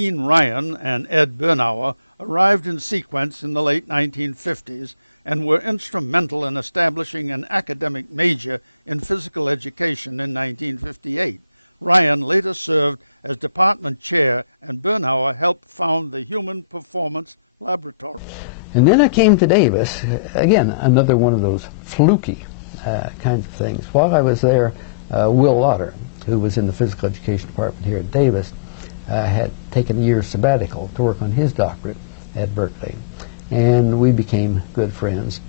Dean Ryan and Ed Bernhauer arrived in sequence in the late 1950s and were instrumental in establishing an academic major in physical education in 1958. Ryan later served as department chair, and Bernhauer helped found the Human Performance Laboratory. And then I came to Davis, again, another one of those fluky kinds of things. While I was there, Will Lauder, who was in the physical education department here at Davis, had taken a year's sabbatical to work on his doctorate at Berkeley. And we became good friends.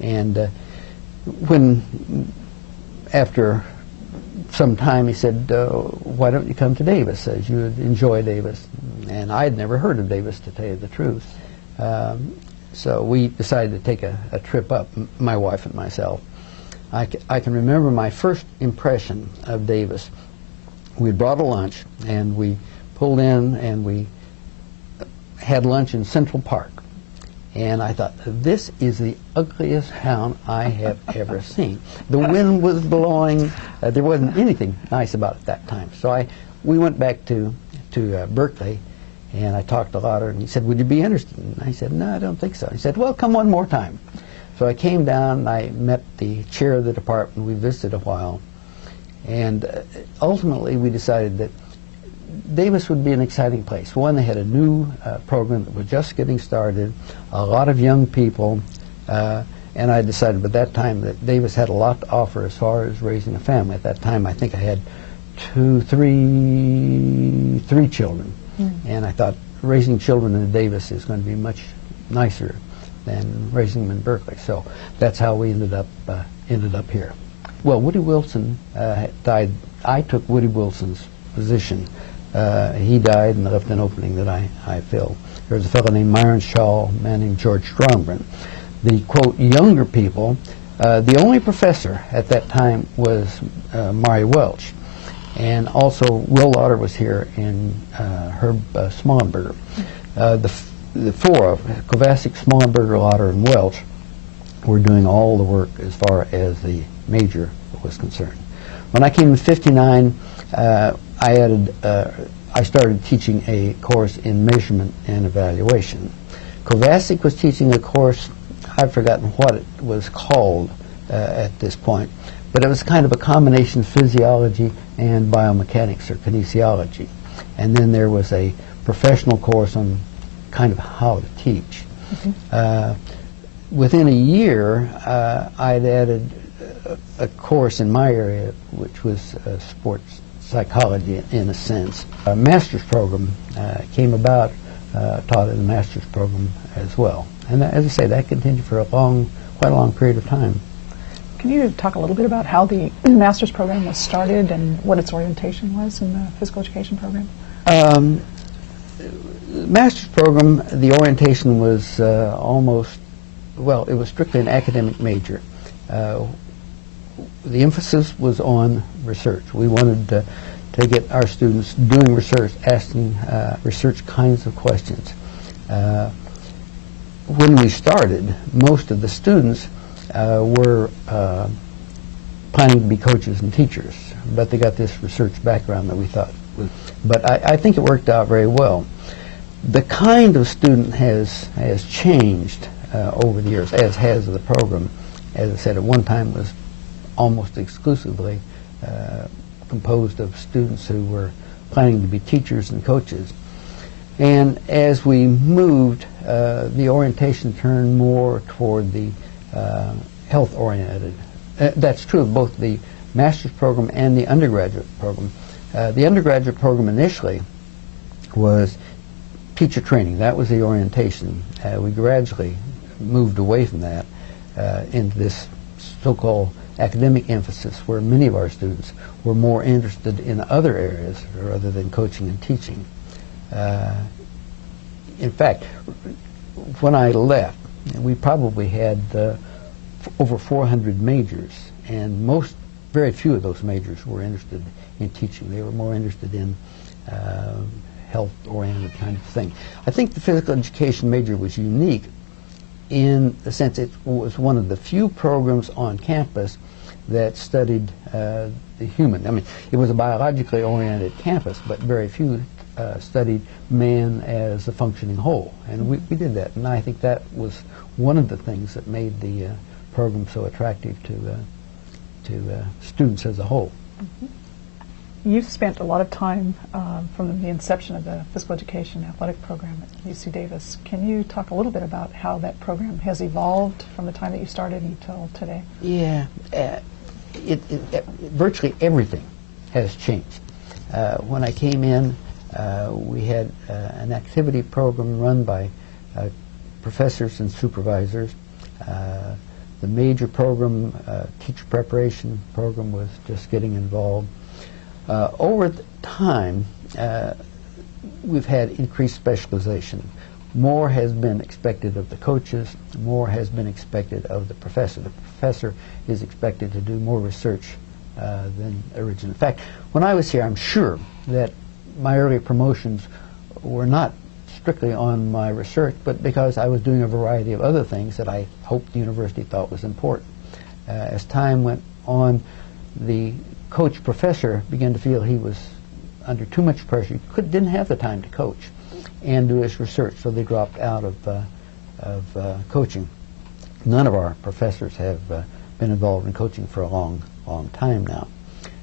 And after some time, he said, why don't you come to Davis, as you would enjoy Davis? And I had never heard of Davis, to tell you the truth. So we decided to take a trip up, my wife and myself. I can remember my first impression of Davis. We brought a lunch, and we pulled in, and we had lunch in Central Park. And I thought, this is the ugliest town I have ever seen. The wind was blowing. There wasn't anything nice about it that time. So we went back to Berkeley, and I talked to Lauder, and he said, would you be interested? And I said, no, I don't think so. He said, well, come one more time. So I came down, and I met the chair of the department. We visited a while. And ultimately, we decided that Davis would be an exciting place. One, they had a new program that was just getting started, a lot of young people, and I decided at that time that Davis had a lot to offer as far as raising a family. At that time, I think I had three children, and I thought raising children in Davis is going to be much nicer than raising them in Berkeley. So that's how we ended up here. Well, Woody Wilson died. I took Woody Wilson's position. He died and left an opening that I filled. There was a fellow named Myron Shaw, a man named George Strongman. The, quote, younger people, the only professor at that time was Maury Welch. And also Will Lauder was here, and Herb Smallenberger. The four of Kovacic, Smallenberger, Lauder, and Welch were doing all the work as far as the major was concerned. When I came in '59, I started teaching a course in measurement and evaluation. Kovacic was teaching a course, I've forgotten what it was called at this point, but it was kind of a combination of physiology and biomechanics or kinesiology. And then there was a professional course on kind of how to teach. Within a year, I'd added a course in my area, which was sports psychology in a sense. A master's program came about, taught in a master's program as well. And as I say, that continued for quite a long period of time. Can you talk a little bit about how the master's program was started and what its orientation was in the physical education program? The master's program, the orientation was it was strictly an academic major. The emphasis was on research. We wanted to get our students doing research, asking research kinds of questions. When we started, most of the students were planning to be coaches and teachers, but they got this research background that we thought was. But I think it worked out very well. The kind of student has changed over the years, as has the program. As I said, at one time was almost exclusively composed of students who were planning to be teachers and coaches. And as we moved, the orientation turned more toward the health-oriented. That's true of both the master's program and the undergraduate program. The undergraduate program initially was teacher training. That was the orientation. We gradually moved away from that into this so-called academic emphasis, where many of our students were more interested in other areas rather than coaching and teaching. In fact, when I left, we probably had over 400 majors, and very few of those majors were interested in teaching. They were more interested in health-oriented kind of thing. I think the physical education major was unique in the sense it was one of the few programs on campus that studied the human. I mean, it was a biologically oriented campus, but very few studied man as a functioning whole, and we did that, and I think that was one of the things that made the program so attractive to students as a whole. Mm-hmm. You've spent a lot of time from the inception of the physical education athletic program at UC Davis. Can you talk a little bit about how that program has evolved from the time that you started until today? Yeah, virtually everything has changed. When I came in, we had an activity program run by professors and supervisors. The major program, teacher preparation program, was just getting involved. Over time, we've had increased specialization. More has been expected of the coaches, more has been expected of the professor. The professor is expected to do more research than originally. In fact, when I was here, I'm sure that my early promotions were not strictly on my research, but because I was doing a variety of other things that I hoped the university thought was important. As time went on, the coach professor began to feel he was under too much pressure. He didn't have the time to coach and do his research, so they dropped out of coaching. None of our professors have been involved in coaching for a long time now.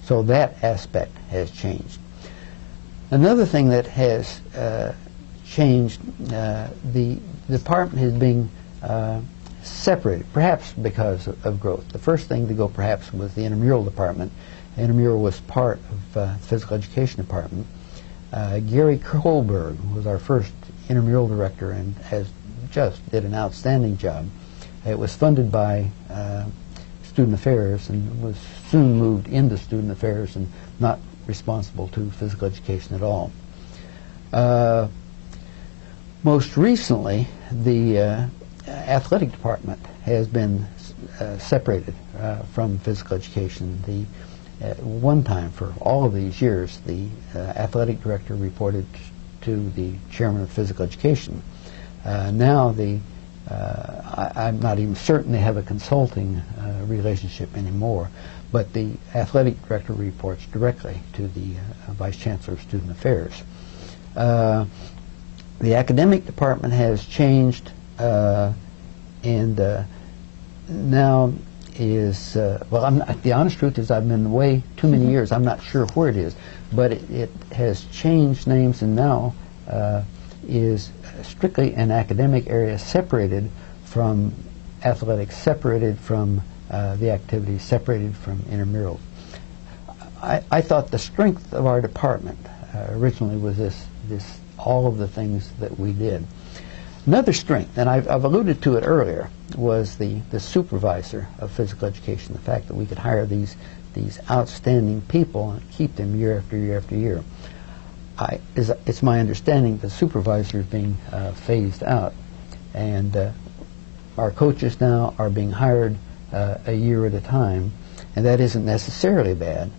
So that aspect has changed. Another thing that has changed, the department is being separated, perhaps because of growth. The first thing to go perhaps was the intramural department. Intramural was part of the physical education department. Gary Kohlberg was our first intramural director and just did an outstanding job. It was funded by student affairs and was soon moved into student affairs and not responsible to physical education at all. Most recently, the athletic department has been separated from physical education. At one time, for all of these years, the athletic director reported to the chairman of physical education. Now I'm not even certain they have a consulting relationship anymore, but the athletic director reports directly to the vice chancellor of student affairs. The academic department has changed, and now is, the honest truth is I've been away too many years. I'm not sure where it is, but it has changed names and now is strictly an academic area, separated from athletics, separated from the activities, separated from intramurals. I thought the strength of our department originally was all of the things that we did. Another strength, and I've alluded to it earlier, was the supervisor of physical education, the fact that we could hire these outstanding people and keep them year after year after year. It's my understanding the supervisor is being phased out, and our coaches now are being hired a year at a time, and that isn't necessarily bad.